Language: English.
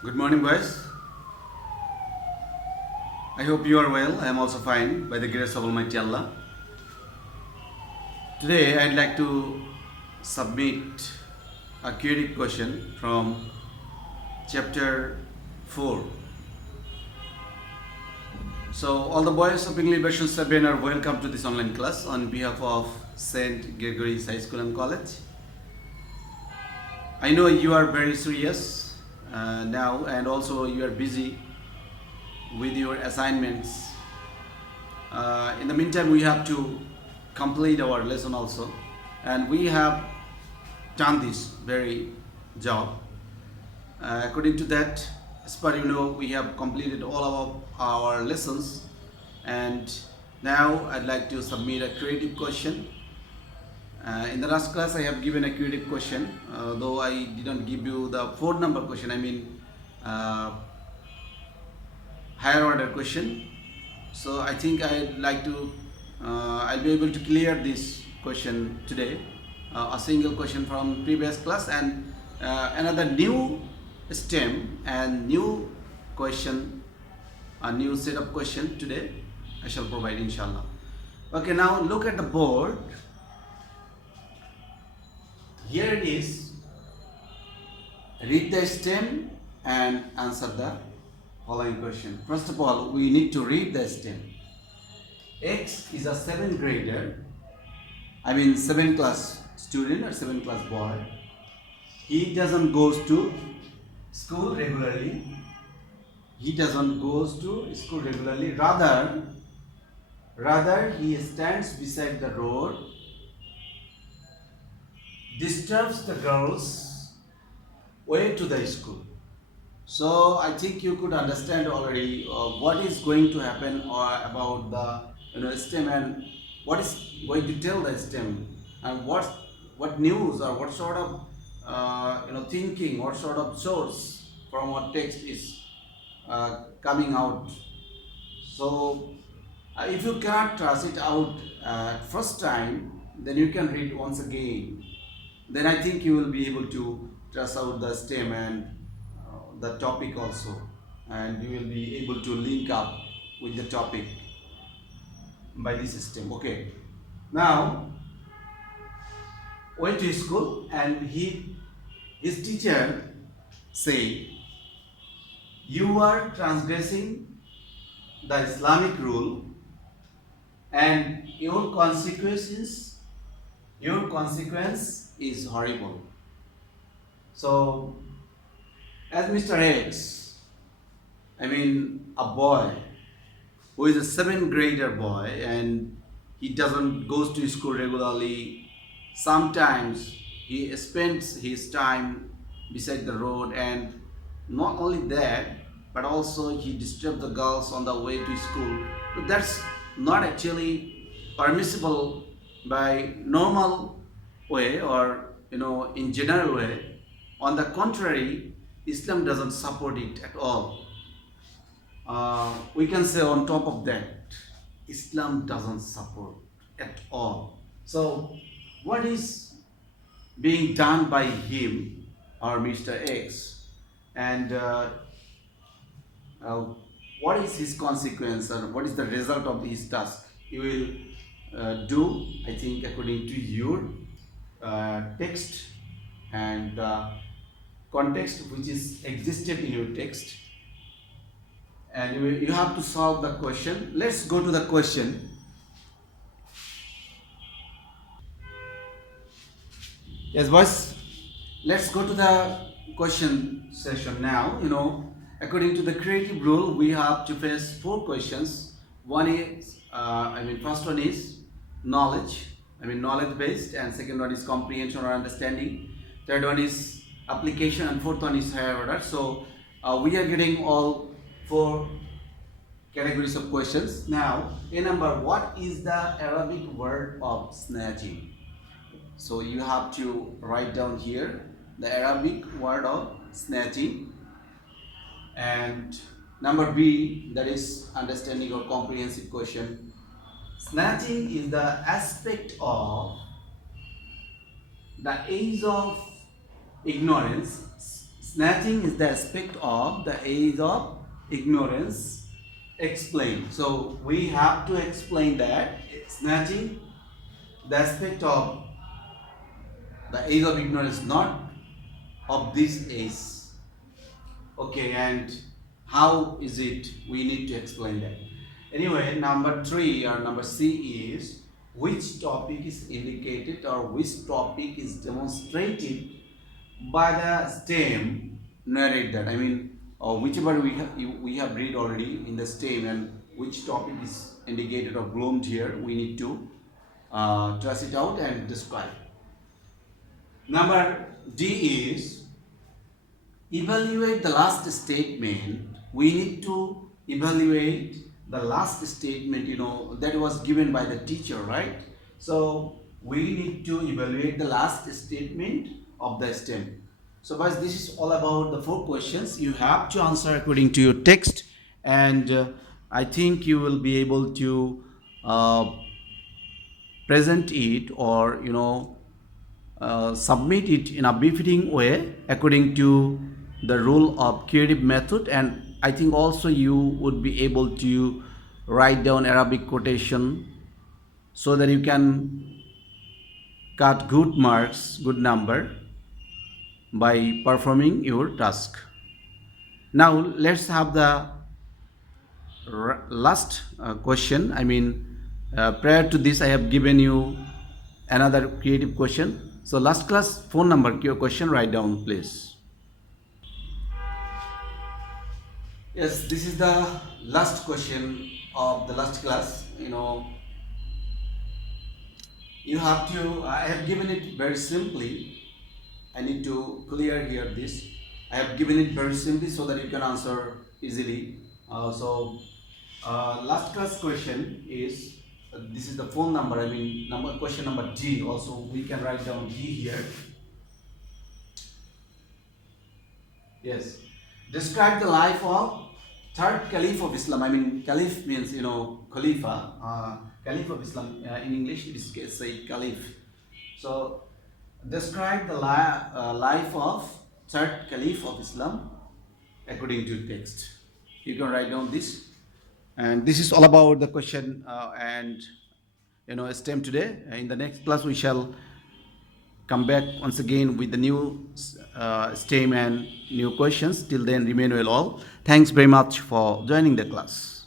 Good morning, boys. I hope you are well. I am also fine by the grace of Almighty Allah. Today, I'd like to submit a query question from chapter 4. So, all the boys of English version 7 are welcome to this online class on behalf of St. Gregory's High School and College. I know you are very serious now, and also you are busy with your assignments. In the meantime, we have to complete our lesson also, and we have done this very job. According to that, as per we have completed all of our lessons, and now I'd like to submit a creative question. In the last class, I have given a creative question, though I didn't give you the 4 number question. Uh, higher order question. So I think I'll be able to clear this question today. A single question from previous class and another new stem and new question, a new set of question today I shall provide inshallah. Okay, now look at the board. Here it is. Read the stem and answer the following question. First of all, we need to read the stem. X is a 7th grader, 7th class student or 7th class boy. He doesn't goes to school regularly. Rather he stands beside the road, disturbs the girls way to the school. So I think you could understand already what is going to happen or about the STEM and what is going to tell the STEM and what news or what sort of thinking, what sort of source from what text is coming out. So if you cannot trust it out first time, then you can read once again. Then I think you will be able to trust out the STEM and the topic also, and you will be able to link up with the topic by this system. Okay, now went to school and his teacher say, you are transgressing the Islamic rule and your consequence is horrible. So as Mr. X, a boy who is a 7th grader boy and he doesn't goes to school regularly. Sometimes he spends his time beside the road, and not only that, but also he disturbs the girls on the way to school. So that's not actually permissible by normal way or in general way. On the contrary, Islam doesn't support it at all. We can say on top of that, Islam doesn't support at all. So, what is being done by him or Mr. X, and uh, what is his consequence or what is the result of his task? He will do, I think, according to your text and context which is existed in your text, and you have to solve the question. Let's go to the question. Yes, boys, let's go to the question session now. According to the creative rule, we have to face 4 questions. One is first one is knowledge, knowledge based, and second one is comprehension or understanding, third one is application, and fourth one is higher order. So we are getting all 4 categories of questions. Now, A number, what is the Arabic word of snatching? So you have to write down here the Arabic word of snatching. And number B, that is understanding or comprehensive question. Snatching is the aspect of the age of ignorance Snatching is the aspect of the age of ignorance explained. So we have to explain that snatching the aspect of the age of ignorance, not of this age. Okay, and how is it? We need to explain that. Anyway, number 3 or number C is which topic is indicated or which topic is demonstrated by the stem. Narrate that. I mean, whichever we have read already in the stem, and which topic is indicated or bloomed here, we need to trace it out and describe. Number D is evaluate the last statement. We need to evaluate the last statement, that was given by the teacher, right? So we need to evaluate the last statement of the stem. So guys, this is all about the 4 questions. You have to answer according to your text, and I think you will be able to present it, or submit it in a befitting way according to the rule of creative method. And I think also you would be able to write down Arabic quotation so that you can cut good marks, good number by performing your task. Now let's have the last question. I mean, prior to this I have given you another creative question. So last class phone number, your question, write down please. Yes, this is the last question of the last class. You have to, I have given it very simply. I need to clear here this. I have given it very simply so that you can answer easily. Last class question is, this is the phone number, I mean question number D. Also we can write down D here. Yes. Describe the life of third Caliph of Islam. I mean, Caliph means, Khalifa. Caliph of Islam, in English it is say Caliph. So describe the life of third Caliph of Islam according to text. You can write down this. And this is all about the question and STEM today. In the next class we shall come back once again with the new STEM and new questions. Till then, remain well all. Thanks very much for joining the class.